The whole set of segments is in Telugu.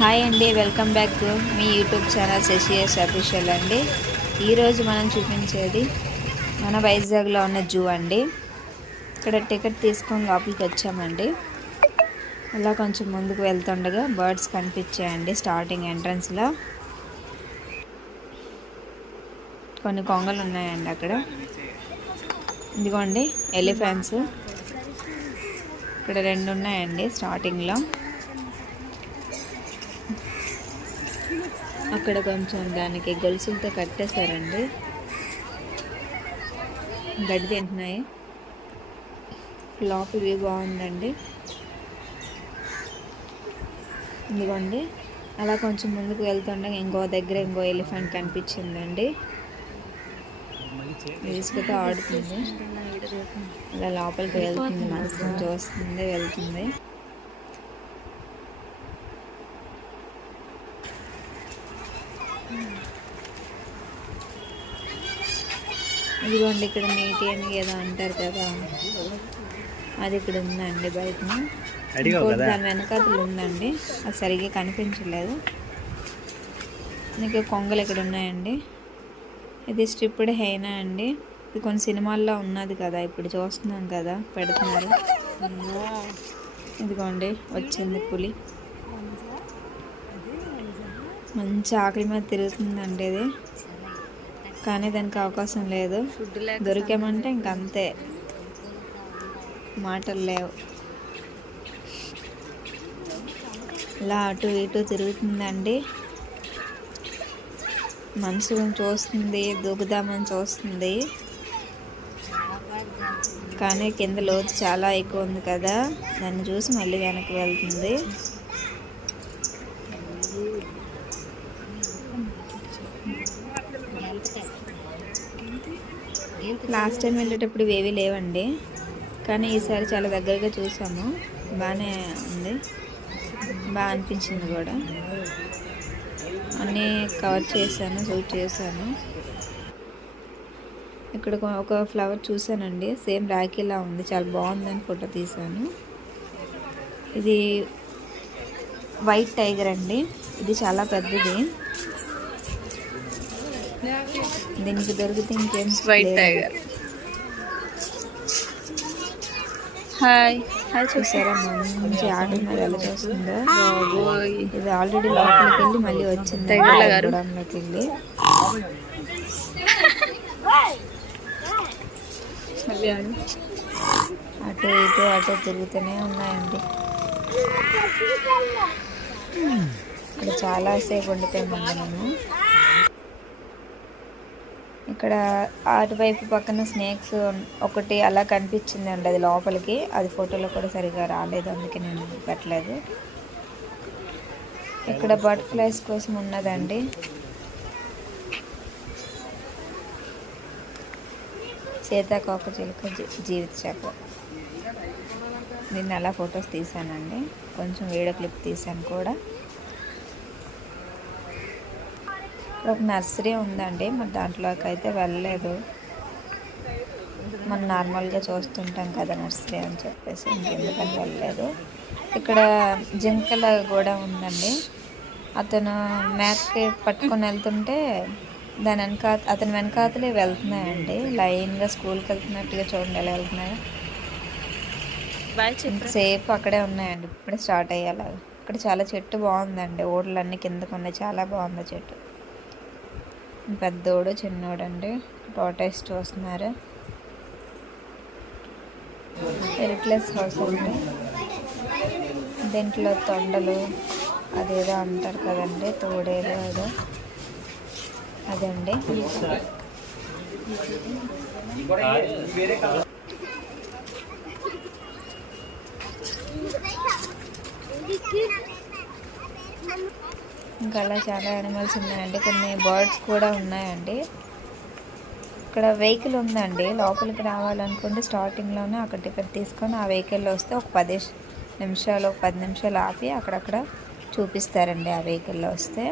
హాయ్ అండి, వెల్కమ్ బ్యాక్ టు మీ యూట్యూబ్ ఛానల్ శశిఎస్ అఫీషియల్ అండి. ఈరోజు మనం చూపించేది మన వైజాగ్లో ఉన్న జూ అండి. ఇక్కడ టికెట్ తీసుకొని లోపలికి వచ్చామండి. అలా కొంచెం ముందుకు వెళ్తుండగా బర్డ్స్ కనిపించాయండి. స్టార్టింగ్ ఎంట్రన్స్లో కొన్ని కొంగలు ఉన్నాయండి. అక్కడ ఇదిగోండి ఎలిఫెంట్స్, ఇక్కడ 2 ఉన్నాయండి స్టార్టింగ్లో. అక్కడ కొంచెం దానికి గొలుసులతో కట్టేశారండి, గడ్డి తింటున్నాయి. లోపల వ్యూ బాగుందండి. ఇదిగోండి అలా కొంచెం ముందుకు వెళ్తుండగా ఇంకో ఎలిఫెంట్ కనిపించిందండి. ఇసుకతో ఆడుతుంది, అలా లోపలికి వెళ్తుంది, మనసుని చూస్తుంది, వెళ్తుంది. ఇదిగోండి ఇక్కడ నీటి అని ఏదో అంటారు కదా, అది ఇక్కడ ఉందండి బయట. దాని వెనకాతలు ఉందండి, అది సరిగ్గా కనిపించలేదు. ఇంకా కొంగలు ఇక్కడ ఉన్నాయండి. ఇది స్ట్రిప్డ్ హైనా అండి. ఇది కొన్ని సినిమాల్లో ఉన్నది కదా, ఇప్పుడు చూస్తున్నాం కదా, పెడుతున్నారు. ఇదిగోండి వచ్చింది పులి, మంచి ఆకలి మీద తిరుగుతుందండి ఇది. కానీ దానికి అవకాశం లేదు, దొరికామంటే ఇంకంతే, మాటలు లేవు. ఇలా అటు ఇటు తిరుగుతుందండి. మనసులను చూస్తుంది, దూకుదామని చూస్తుంది. కానీ కింద లోతు చాలా ఎక్కువ ఉంది కదా, దాన్ని చూసి మళ్ళీ వెనక్కి వెళ్తుంది. లాస్ట్ టైం వెళ్ళేటప్పుడు ఇవేవి లేవండి, కానీ ఈసారి చాలా దగ్గరగా చూసాము. బాగానే ఉంది, బాగా అనిపించింది కూడా. అన్నీ కవర్ చేశాను, షూట్ చేశాను. ఇక్కడ ఒక ఫ్లవర్ చూసానండి, సేమ్ రాఖీలా ఉంది, చాలా బాగుందని ఫోటో తీశాను. ఇది వైట్ టైగర్ అండి, ఇది చాలా పెద్దది. దీనికి దొరికితే ఇంకేం వైట్ టైగర్. హాయ్ హాయ్, చూసారా మంచి ఆడున్నారు, ఎలా చూస్తుందో. ఇది ఆల్రెడీ లోపలికి వెళ్ళి మళ్ళీ వచ్చింది గూడంలోకి వెళ్ళి. అటు తిరుగుతూనే ఉన్నాయండి. ఇక్కడ చాలాసేపు ఉండిపోయామండి మేము. ఇక్కడ అటువైపు పక్కన స్నేక్స్ ఒకటి అలా కనిపించిందండి, అది లోపలికి. అది ఫోటోలో కూడా సరిగా రాలేదు, అందుకే నేను పెట్టలేదు. ఇక్కడ బటర్ఫ్లైస్ కోసం ఉన్నదండి. సీతాకోకచిలుక జీవిత చక్రం, దీన్ని అలా ఫొటోస్ తీసానండి, కొంచెం వీడియో క్లిప్ తీసాను కూడా. ఇక్కడ ఒక నర్సరీ ఉందండి, మరి దాంట్లోకి అయితే వెళ్ళలేదు. మనం నార్మల్గా చూస్తుంటాం కదా నర్సరీ అని చెప్పేసి, ఇంకెందుకని వెళ్ళలేదు. ఇక్కడ జింకల కూడా ఉందండి. అతను మేకకి పట్టుకొని వెళ్తుంటే అతని వెనకాతలే వెళ్తున్నాయండి, లైన్గా స్కూల్కి వెళ్తున్నట్టుగా. చూడండి ఎలా వెళ్తున్నాయో. సేపు అక్కడే ఉన్నాయండి, ఇప్పుడే స్టార్ట్ అయ్యేలాగా. ఇక్కడ చాలా చెట్టు బాగుందండి, ఓడలన్నీ కిందకు ఉన్నాయి, చాలా బాగుంది చెట్టు. పెద్దోడు చిన్నోడు అండి, టోటైస్ చూస్తున్నారు. హెరిక్లెస్ హౌస్ అండి, దీంట్లో తొండలు అదేదో అంటారు కదండి, తోడేదో ఏదో అదండి. ఇంకా అలా చాలా యానిమల్స్ ఉన్నాయండి, కొన్ని బర్డ్స్ కూడా ఉన్నాయండి. ఇక్కడ వెహికల్ ఉందండి, లోపలికి రావాలనుకుంటే స్టార్టింగ్లోనే అక్కడ టికెట్ తీసుకొని ఆ వెహికల్లో వస్తే ఒక 10 నిమిషాలు ఆపి అక్కడక్కడ చూపిస్తారండి. ఆ వెహికల్లో వస్తే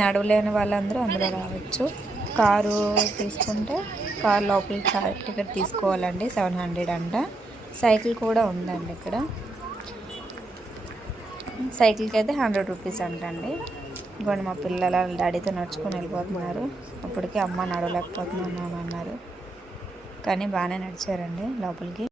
నడవలేని వాళ్ళందరూ అందులో రావచ్చు. కారు తీసుకుంటే కారు లోపలికి టికెట్ తీసుకోవాలండి, 700 అంట. సైకిల్ కూడా ఉందండి ఇక్కడ. సైకిల్కి అయితే 100 రూపీస్ అంటండి. ఇంకోండి మా పిల్లలు వాళ్ళ డాడీతో నడుచుకొని వెళ్ళిపోతున్నారు. అప్పటికే అమ్మ నడవలేకపోతున్నాను అన్నారు, కానీ బాగానే నడిచారండి లోపలికి.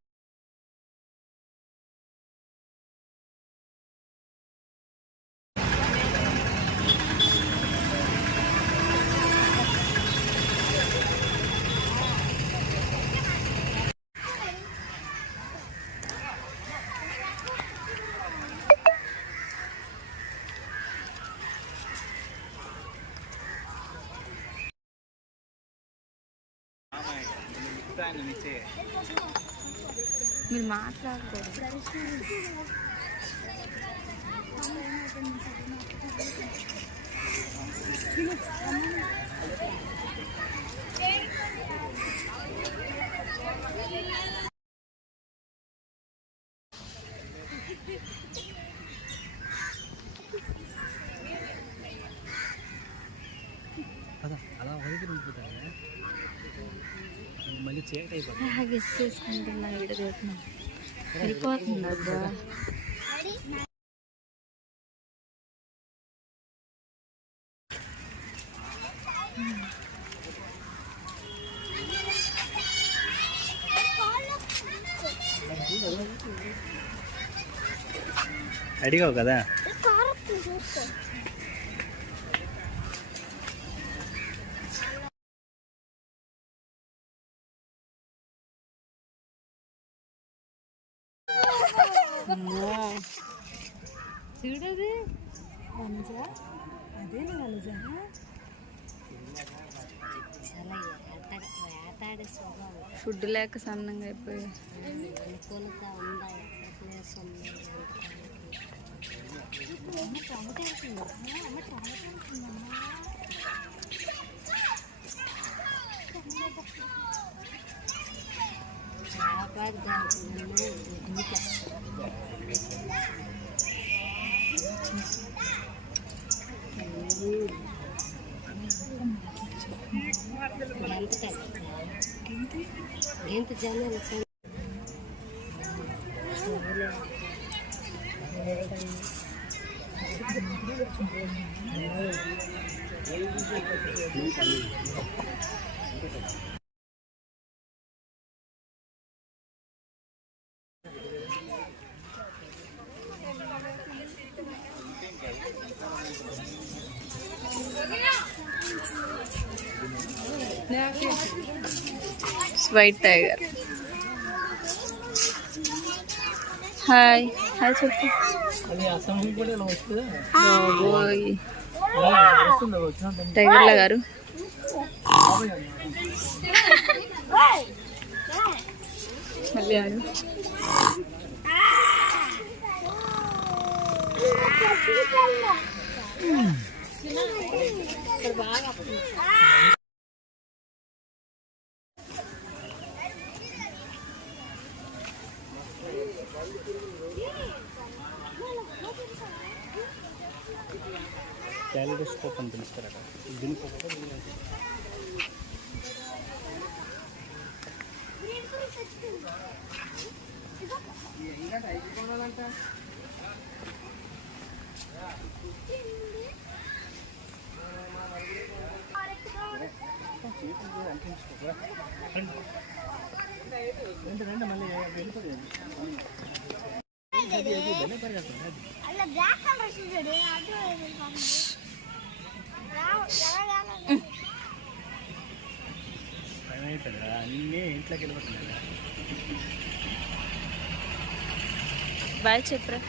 మీరు మాట్లాడకూడదు. అలా వదిలి ఉంటుందా మళ్ళీ చీకటి అయిపోతుంది. గెస్ చేసుకుంటున్నా వీడియో వెళ్ళిపోతుంది అబ్బా. అడిగావు కదా. చూడది అదే వనజా. ఫుడ్ లేక సన్నంగా అయిపోయి ఎంత జనాలు వైట్ టైగర్. హాయ్ హాయ్ చెప్పు. టైగర్ల గారు మళ్ళీ ఆడు. క్యాలిడోస్కోప్ అని పిలుస్తారు అక్కడ. దీనికి మళ్ళీ అన్నీ ఇంట్లోకి వెళ్ళిపోతున్నాయి. బాయ్ చెప్పరా.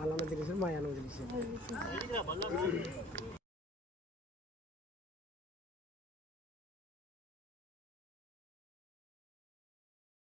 వాళ్ళ తెలిసి మా అన్న తెలిసి